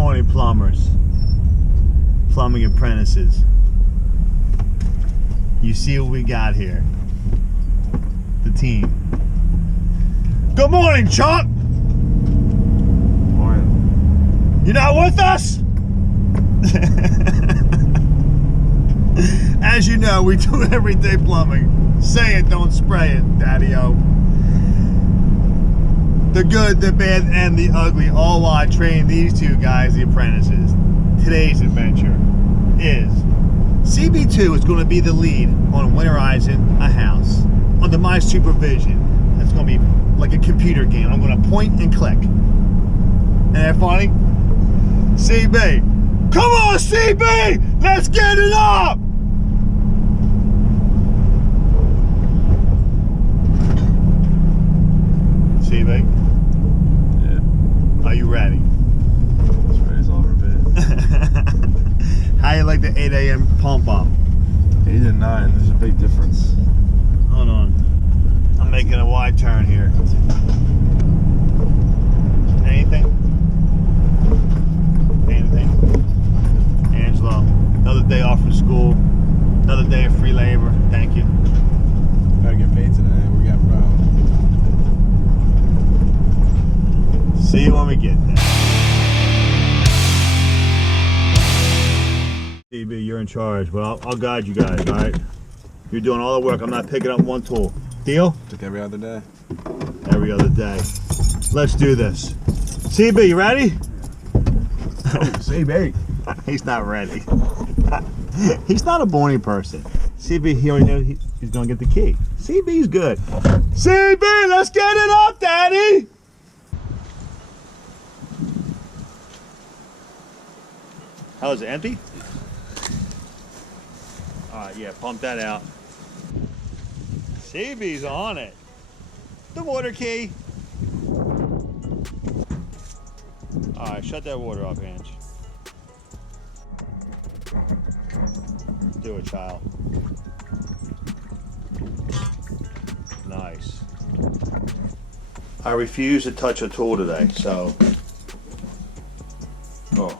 morning, plumbers. Plumbing apprentices. You see what we got here. The team. Good morning, Chuck! Morning. You're not with us? As you know, we do everyday plumbing. Say it, don't spray it, Daddy-o. The good, the bad, and the ugly, all while I train these two guys, the apprentices. Today's adventure is CB2 is going to be the lead on winterizing a house under my supervision. It's going to be like a computer game. I'm going to point and click. Isn't that funny? CB, come on, CB, let's get it up. CB, yeah. Are you ready? This ready's over a bit. How you like the 8 a.m. pump up? 8 and 9, there's a big difference. Hold on. I'm making a wide turn here. Anything? Anything? Angelo, another day off from school. Another day of free labor. Thank you. Gotta get paid today. We got problems. See you when we get there. CB, you're in charge, but I'll guide you guys, all right? You're doing all the work. I'm not picking up one tool. Deal? Took every other day. Every other day. Let's do this. CB, you ready? CB. He's not ready. He's not a bony person. CB, he already knows he's going to get the key. CB's good. CB, let's get it up, Daddy! How is it, empty? Alright, yeah, pump that out. CB's on it. The water key. Alright, shut that water off, Ange. Do it, child. Nice. I refuse to touch a tool today, so. Oh.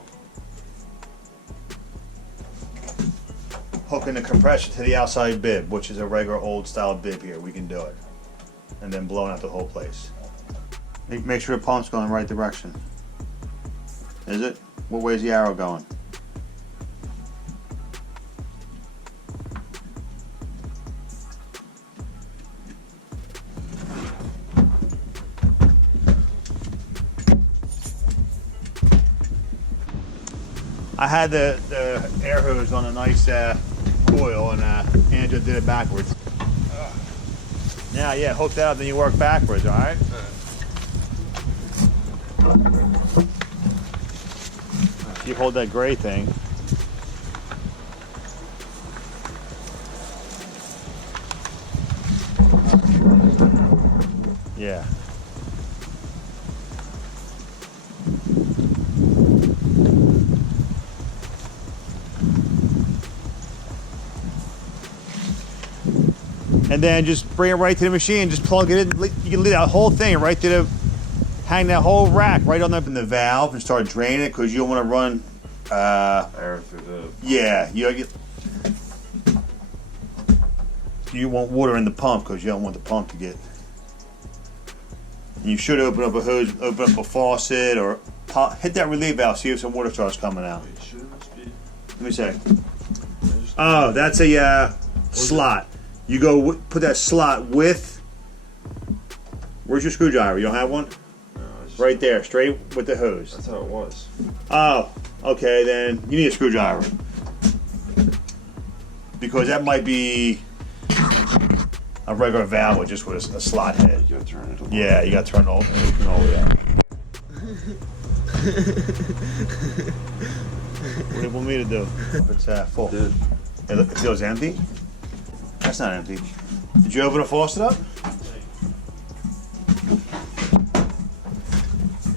Hooking the compressor to the outside bib, which is a regular old style bib here. We can do it. And then blowing out the whole place. Make sure the pump's going in the right direction. Is it? What way is the arrow going? I had the air hose on a nice coil, and Angelo did it backwards. Now, yeah, hook that up, then you work backwards, all right? You hold that gray thing. Yeah. And then just bring it right to the machine, just plug it in. You can leave that whole thing right to the, hang that whole rack right on the valve and start draining it, because you don't want to run Air through the... Yeah, you want water in the pump, because you don't want the pump to get. You should open up a hose, open up a faucet, or hit that relief valve, see if some water starts coming out. Let me see. Oh, that's a slot. You go put that slot with. Where's your screwdriver? You don't have one? No, right there, straight with the hose. That's how it was. Oh, okay, then you need a screwdriver. Because that might be a regular valve with just with a slot head. You gotta turn it over. Yeah, you gotta turn it all the way up. What do you want me to do? If it's full. Did. It feels empty? That's not empty. Did you open the faucet up?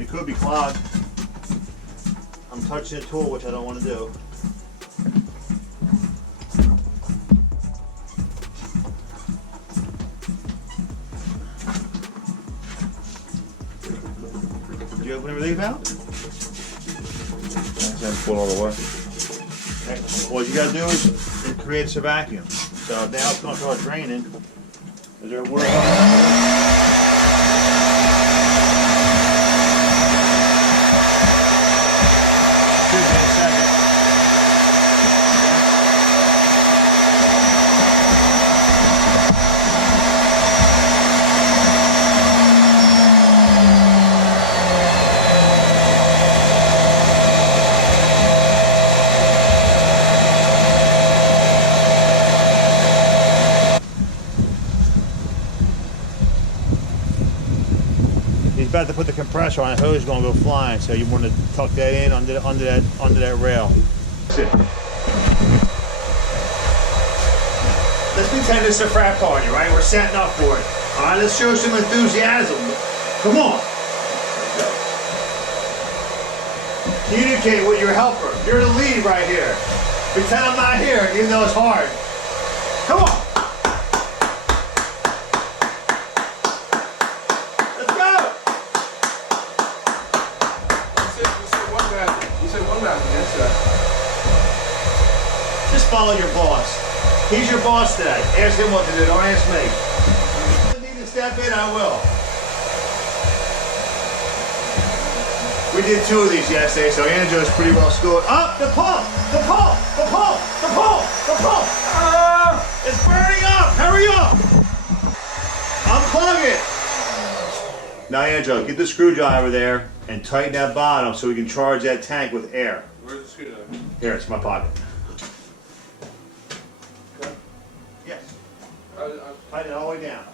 It could be clogged. I'm touching the tool, which I don't want to do. Did you open the relief valve? That's pull all the way. What you gotta do is it creates a vacuum. So now it's gonna start draining. Is there a word on that? Should be a second. He's about to put the compressor on. The hose is going to go flying, so you want to tuck that in under that rail. Let's pretend it's a frat party, right? We're setting up for it. All right, let's show some enthusiasm. Come on. Communicate with your helper. You're the lead right here. Pretend I'm not here, even though it's hard. Come on. Just follow your boss. He's your boss today. Ask him what to do, don't ask me. If I need to step in, I will. We did 2 of these yesterday, so Angelo's pretty well schooled. Up, the pump! The pump! The pump! The pump! The pump! It's burning up! Hurry up! Unplug it! Now, Angelo, get the screwdriver there and tighten that bottom so we can charge that tank with air. Where's the screwdriver? Here, it's in my pocket. Yes. Tighten it all the way down.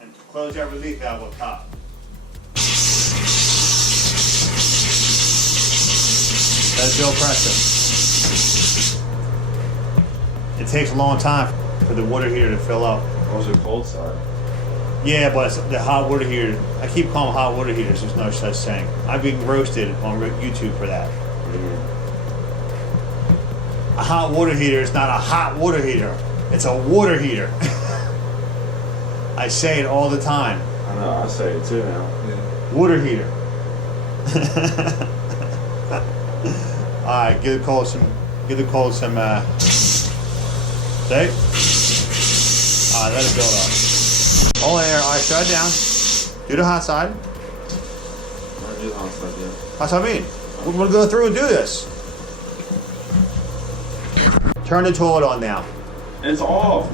And close that relief valve on top. That's Bill Preston. It takes a long time for the water heater to fill up. Also cold side. Yeah, but it's the hot water heater. I keep calling them hot water heaters. There's no such thing. I've been roasted on YouTube for that. A hot water heater is not a hot water heater. It's a water heater. I say it all the time. I know, I say it too now. Yeah. Water heater. Alright, give the coal some see? Alright, let it build up. All air, alright, shut it down. Do the hot side. I do the hot side, yeah. That's what I mean. We're gonna go through and do this. Turn the toilet on now. It's off.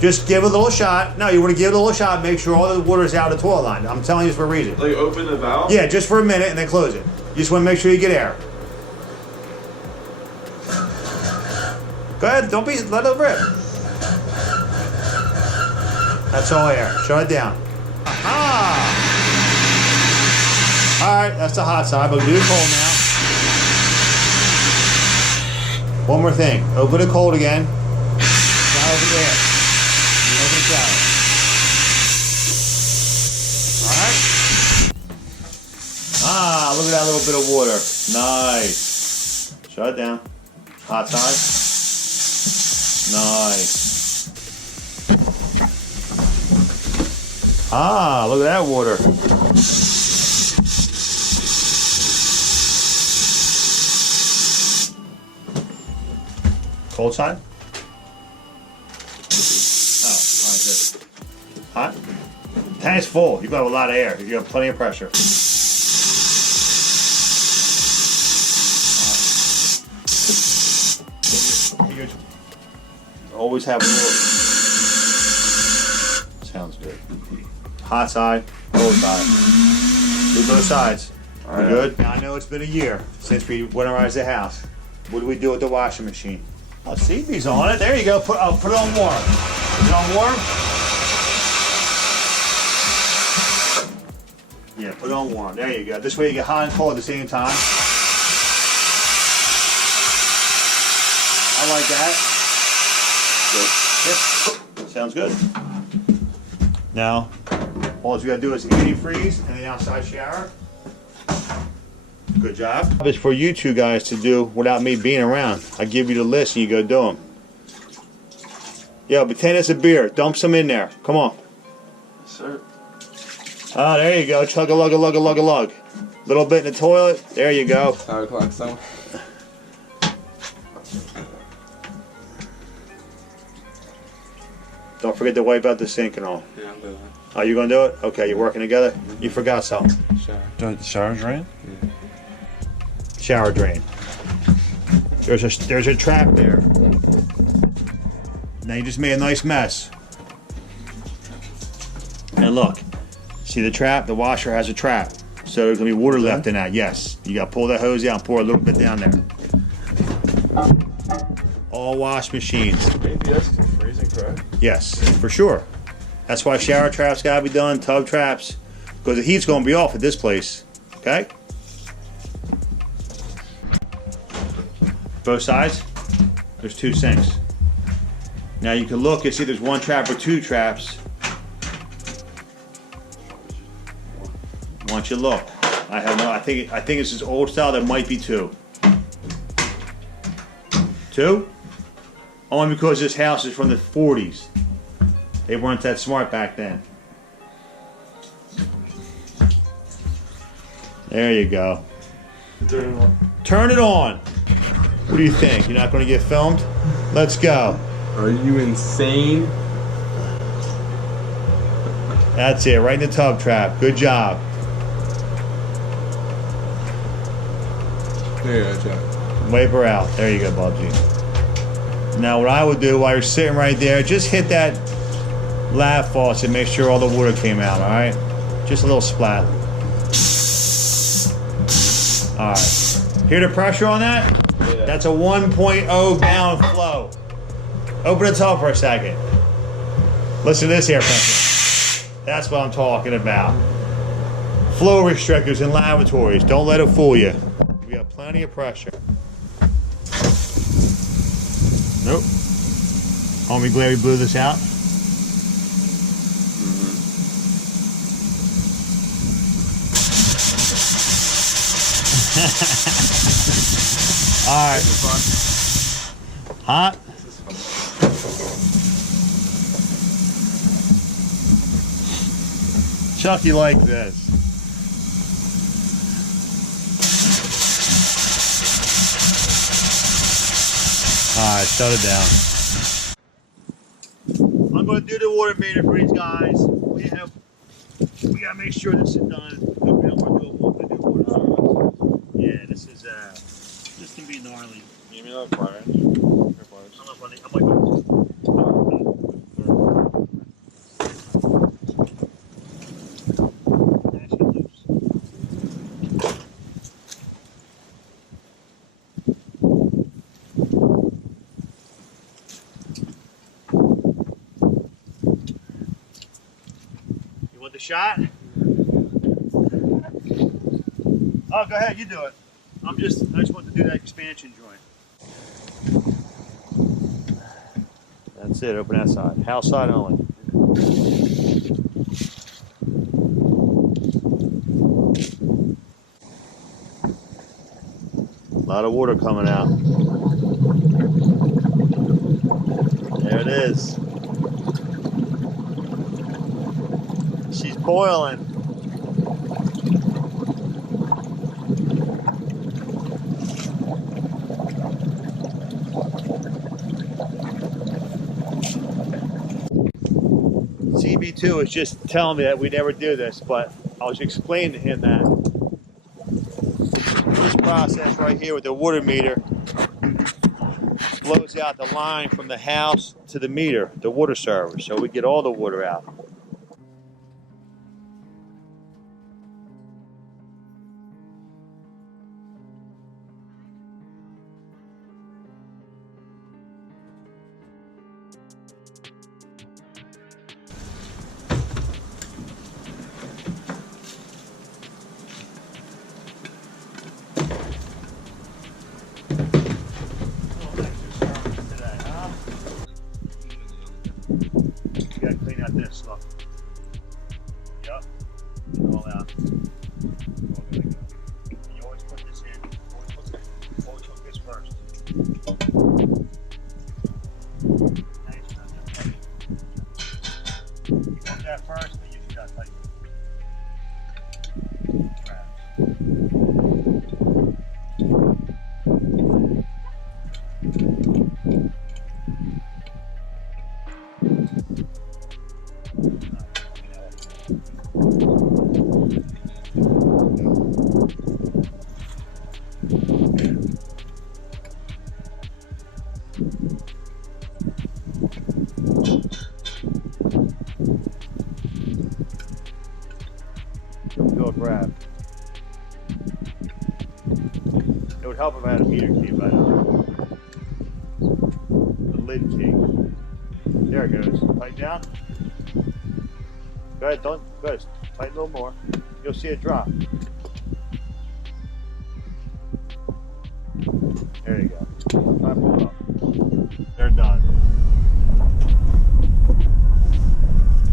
Just give it a little shot. No, you want to give it a little shot, make sure all the water's out of the toilet line. I'm telling you this for a reason. Like open the valve? Yeah, just for a minute and then close it. You just want to make sure you get air. Go ahead, don't be, let it rip. That's all air. Shut it down. Aha! Alright, that's the hot side, but do the cold now. One more thing. Open the cold again. Now open the air. Open the shower. Alright? Ah, look at that little bit of water. Nice. Shut it down. Hot side. Nice. Ah, look at that water. Cold side? Oh, alright, good. Hot? Tank's full. You've got a lot of air. You got plenty of pressure. Always have a little. Sounds good. Hot side, cold side. Do both sides. We good? Now I know it's been a year since we winterized the house. What do we do with the washing machine? Oh, CB's on it. There you go. Put it on warm. Put it on warm. Yeah, put it on warm. There you go. This way you get hot and cold at the same time. I like that. Good. Yep. Sounds good. Now, all you gotta do is antifreeze and the outside shower. Good job. It's for you two guys to do without me being around. I give you the list and you go do them. Yo, pretend it's a beer. Dump some in there. Come on. Yes, sir. Ah, there you go. Chug a lug a lug a lug a lug. Little bit in the toilet. There you go. 5 o'clock somewhere. Don't forget to wipe out the sink and all. Yeah, I'm doing Oh, you gonna do it? Okay, you're working together? You forgot something. it. Shower. The shower drain? Yeah. Shower drain. There's a trap there. Now you just made a nice mess. And look, see the trap? The washer has a trap. So there's gonna be water left in that. Yes. You gotta pull that hose out and pour a little bit down there. All wash machines. ABS can freeze and crack. Yes, for sure. That's why shower traps gotta be done, tub traps, because the heat's gonna be off at this place. Okay? Both sides, there's 2 sinks. Now you can look and see there's 1 trap or 2 traps. Once you look, I have no. I think it's this old style. There might be 2. 2? Only because this house is from the 40s. They weren't that smart back then. There you go. Turn it on. Turn it on. What do you think? You're not going to get filmed? Let's go. Are you insane? That's it, right in the tub trap. Good job. There you go, Chuck. Wipe her out. There you go, Bubsy. Now what I would do while you're sitting right there, just hit that lav faucet and make sure all the water came out, alright? Just a little splat. Alright. Hear the pressure on that? Yeah. That's a 1.0 gallon flow. Open the tub for a second. Listen to this here, pressure. That's what I'm talking about. Flow restrictors in lavatories. Don't let it fool you. We got plenty of pressure. Nope. Aren't we glad we blew this out? All right. This is fun. Hot? This is fun. Chuck, you like this? All right, shut it down. I'm going to do the water meter for these guys. We got to make sure this is done. We don't want to do water service. Yeah, this can be gnarly. Give me that fire engine. I'm not running. I'm like, actually loose. You want the shot? Oh, go ahead. You do it. I just want to do that expansion joint. That's it, open that side. House side only. A lot of water coming out. There it is. She's boiling. CB2 was just telling me that we never do this, but I was explaining to him that this process right here with the water meter blows out the line from the house to the meter, the water server, so we get all the water out. You gotta clean out this, look. It would help if I had a meter key, but I don't. The lid key. There it goes. Tighten down. Go ahead, go ahead. Tighten a little more. You'll see it drop. There you go. Try to pull it up. They're done.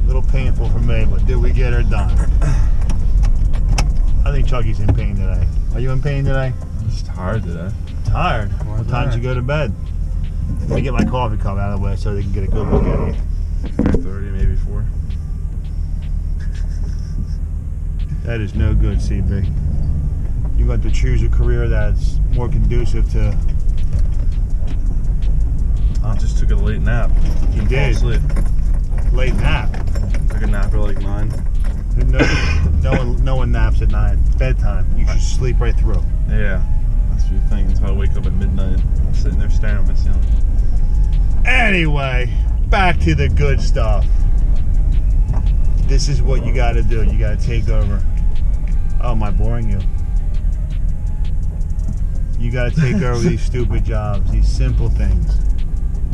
A little painful for me, but did we get her done? I think Chucky's in pain today. Are you in pain today? I'm just tired today. Tired? What time did you go to bed? Let me get my coffee cup out of the way so they can get a good look at you. 3:30, maybe 4. That is no good, CB. You got to choose a career that's more conducive to... I just took a late nap. You did? Fall asleep. Late nap? Took a nap at like 9. No one naps at 9. Bedtime. You should sleep right through. Yeah, that's what you think. Until I wake up at midnight. I'm sitting there staring at my ceiling. Anyway, back to the good stuff. This is what you got to do. You got to take over. Oh, am I boring you? You got to take over these stupid jobs, these simple things.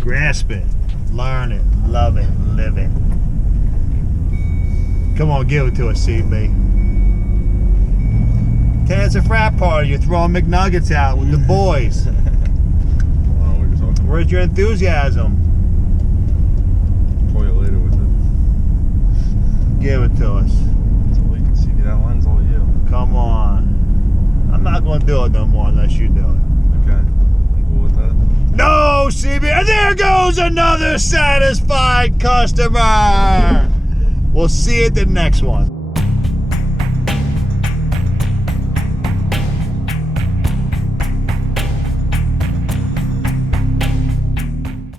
Grasp it, learn it, love it, live it. Come on, give it to us, CB. Ted's a frat party. You're throwing McNuggets out with the boys. Where's your enthusiasm? Call you later with it. Give it to us. So we can see that line's all you. Come on. I'm not going to do it no more unless you do it. Okay, I'm cool with that. No, CB. And there goes another satisfied customer. We'll see you at the next one.